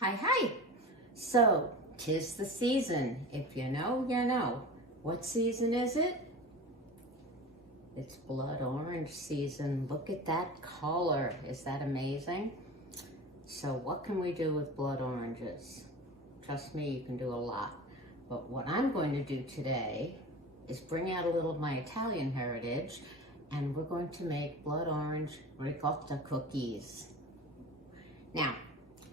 Hi, hi. So, 'tis the season. If you know, you know. What season is it? It's blood orange season. Look at that color. Is that amazing? So what can we do with blood oranges? Trust me, you can do a lot. But what I'm going to do today is bring out a little of my Italian heritage, and we're going to make blood orange ricotta cookies. Now,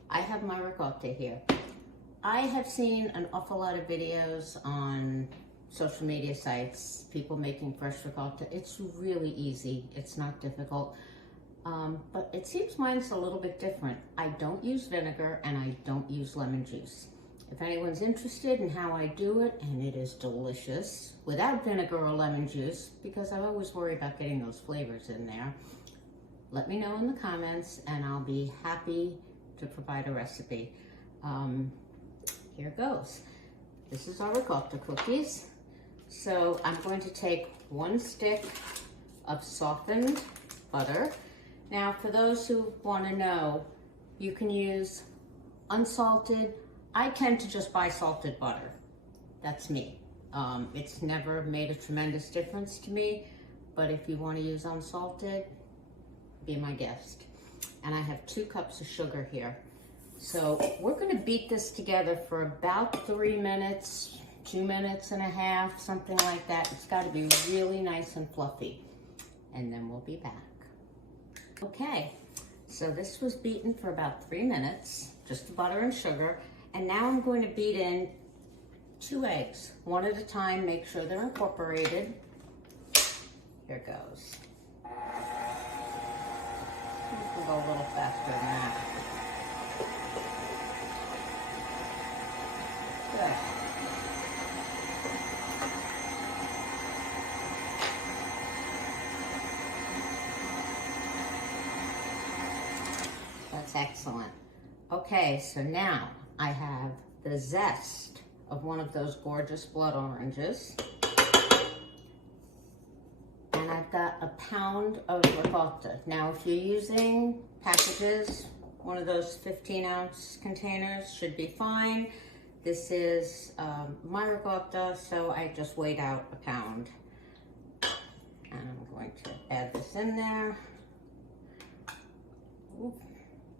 I have my ricotta here. I have seen an awful lot of videos on social media sites, people making fresh ricotta. It's really easy, it's not difficult. But it seems mine's a little bit different. I don't use vinegar and I don't use lemon juice. If anyone's interested in how I do it, and it is delicious without vinegar or lemon juice, because I always worry about getting those flavors in there, let me know in the comments and I'll be happy to provide a recipe. Here goes. This is our ricotta cookies. So I'm going to take 1 stick of softened butter. Now, for those who want to know, you can use unsalted. I tend to just buy salted butter. That's me. It's never made a tremendous difference to me, but if you want to use unsalted, be my guest. And I have 2 cups of sugar here. So we're going to beat this together for about 3 minutes, 2 minutes and a half, something like that. It's got to be really nice and fluffy. And then we'll be back. Okay, so this was beaten for about 3 minutes, just the butter and sugar. And now I'm going to beat in 2 eggs, one at a time, make sure they're incorporated. Here goes. You can go a little faster than that. Good. That's excellent. Okay, so now I have the zest of one of those gorgeous blood oranges. And I've got a pound of ricotta. Now, if you're using packages, one of those 15-ounce containers should be fine. This is my ricotta, so I just weighed out a pound. And I'm going to add this in there. Ooh,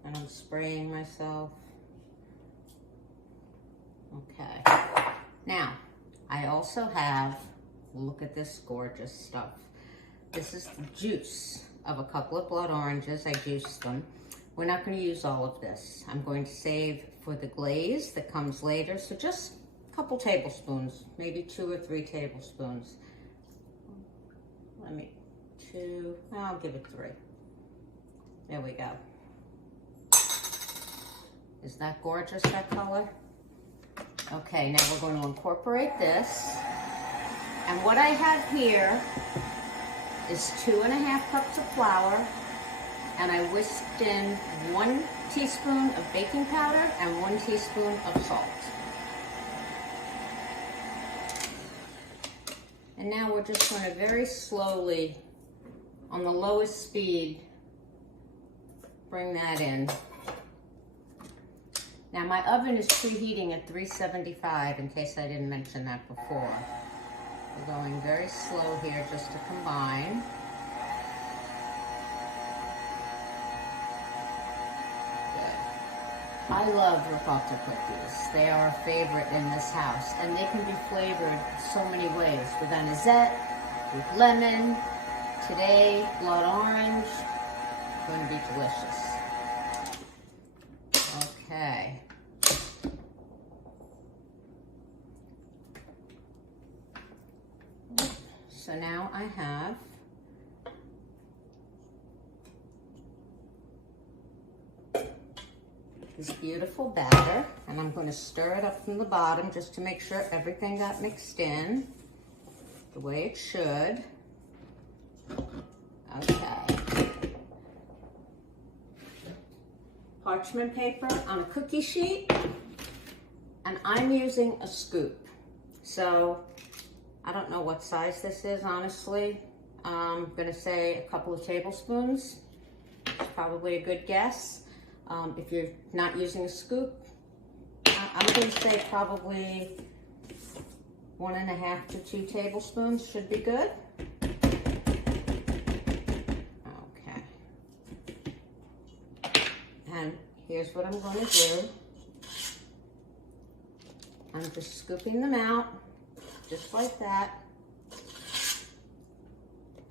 and I'm spraying myself. Okay. Now, I also have, look at this gorgeous stuff. This is the juice of a couple of blood oranges. I juiced them. We're not going to use all of this. I'm going to save for the glaze that comes later. So just a couple tablespoons, maybe 2 or 3 tablespoons. I'll give it 3. There we go. Is that gorgeous, that color? Okay, now we're going to incorporate this. And what I have here is 2½ cups of flour, and I whisked in 1 teaspoon of baking powder and 1 teaspoon of salt. And now we're just going to very slowly, on the lowest speed, bring that in. Now my oven is preheating at 375, in case I didn't mention that before. We're going very slow here just to combine. Good. I love ricotta cookies. They are a favorite in this house, and they can be flavored so many ways. With anisette, with lemon, today blood orange. Going to be delicious. Okay. So now I have this beautiful batter, and I'm going to stir it up from the bottom just to make sure everything got mixed in the way it should. Okay. Parchment paper on a cookie sheet, and I'm using a scoop. So I don't know what size this is, honestly. I'm gonna say a couple of tablespoons. It's probably a good guess. If you're not using a scoop, I'm going to say probably 1.5 to 2 tablespoons should be good. Okay. And here's what I'm going to do. I'm just scooping them out, just like that.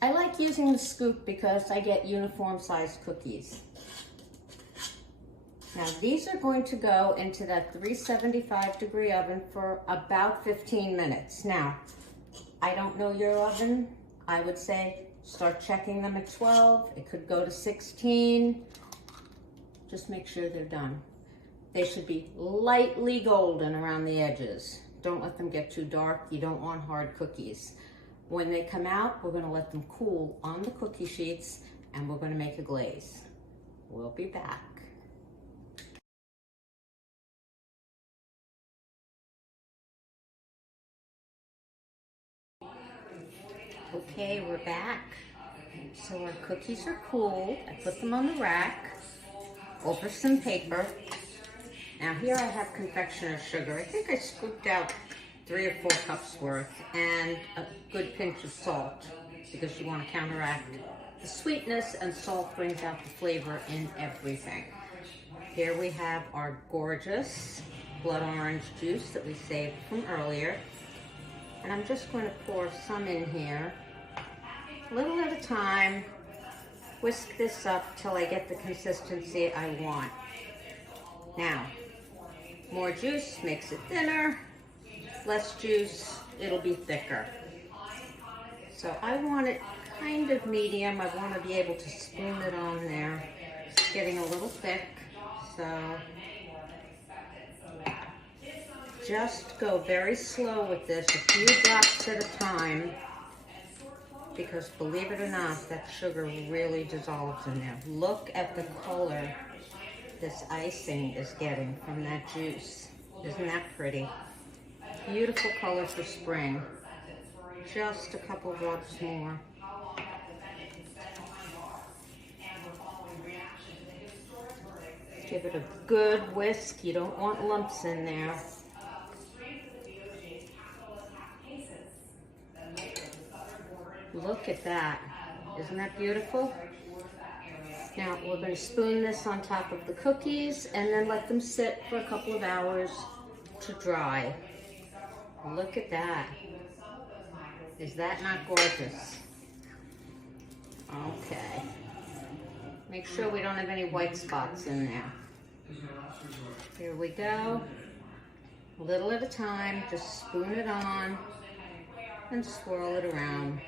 I like using the scoop because I get uniform sized cookies. Now these are going to go into that 375 degree oven for about 15 minutes. Now, I don't know your oven. I would say start checking them at 12. It could go to 16. Just make sure they're done. They should be lightly golden around the edges. Don't let them get too dark. You don't want hard cookies. When they come out, we're going to let them cool on the cookie sheets and we're going to make a glaze. We'll be back. Okay, we're back. So our cookies are cooled. I put them on the rack over some paper. Now here I have confectioner's sugar. I think I scooped out 3 or 4 cups worth and a good pinch of salt because you want to counteract the sweetness, and salt brings out the flavor in everything. Here we have our gorgeous blood orange juice that we saved from earlier. And I'm just going to pour some in here, a little at a time. Whisk this up till I get the consistency I want. Now, more juice makes it thinner, less juice, it'll be thicker. So I want it kind of medium. I want to be able to spoon it on there. It's getting a little thick, so just go very slow with this, a few drops at a time, because believe it or not, that sugar really dissolves in there. Look at the color this icing is getting from that juice. Isn't that pretty? Beautiful color for spring. Just a couple drops more. Give it a good whisk. You don't want lumps in there. Look at that. Isn't that beautiful? Now we're going to spoon this on top of the cookies and then let them sit for a couple of hours to dry. Look at that. Is that not gorgeous? Okay. Make sure we don't have any white spots in there. Here we go. A little at a time, just spoon it on and swirl it around.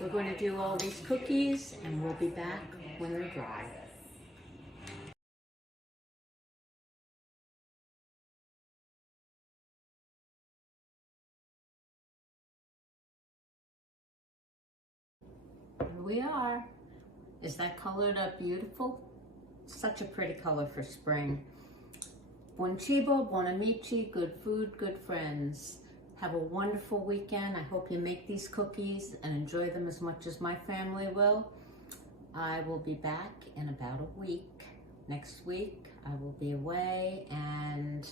We're going to do all these cookies and we'll be back when they're dry. Here we are. Is that colored up beautiful? Such a pretty color for spring. Buon cibo, buon amici, good food, good friends. Have a wonderful weekend. I hope you make these cookies and enjoy them as much as my family will. I will be back in about a week. Next week I will be away and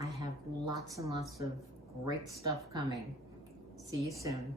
I have lots and lots of great stuff coming. See you soon.